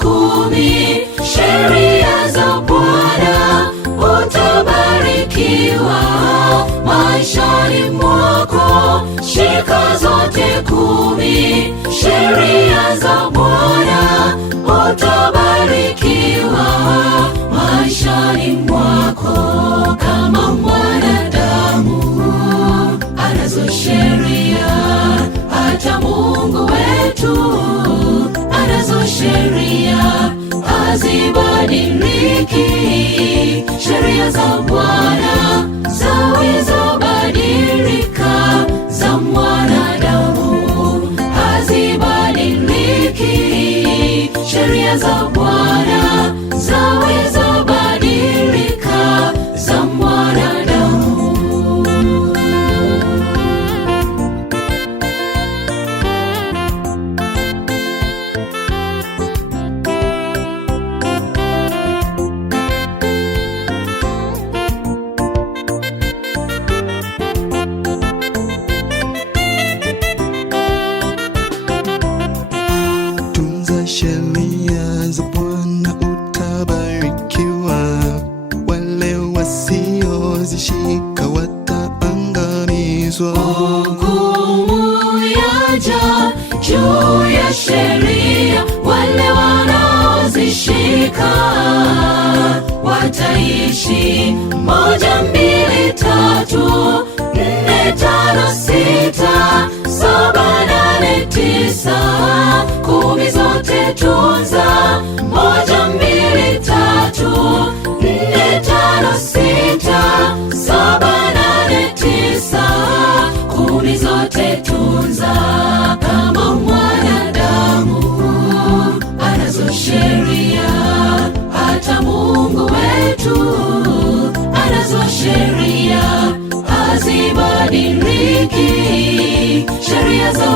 zote 10, sheria za Bwana, utabarikiwa maishani mwako. Shika zote 10, sheria za Bwana, utabarikiwa maishani mwako. Kama mwanadamu anazo sheria, hata Mungu wetu anazo sheria, hazibadiliki. Sheria za Bwana zawezabadilika, za mwanadamu hazibadiliki. Sheria za Bwana zawezabadilika, za mwanadamu. Sheria za Bwana utabarikiwa, wale wasiozishika wataangamizwa. Hukumu yaja juu ya sheria, wale wanaozishika wataishi. 1, 2, 3, 4, 5, 6, 7, 8, 9, 10 zote tunza. 1, 2, 3, 4, 5, 6, 7, 8, 9, 10 zote tunza. Kama mwanadamu anazo sheria, hata Mungu wetu anazo sheria, hazibadiliki. Sheria za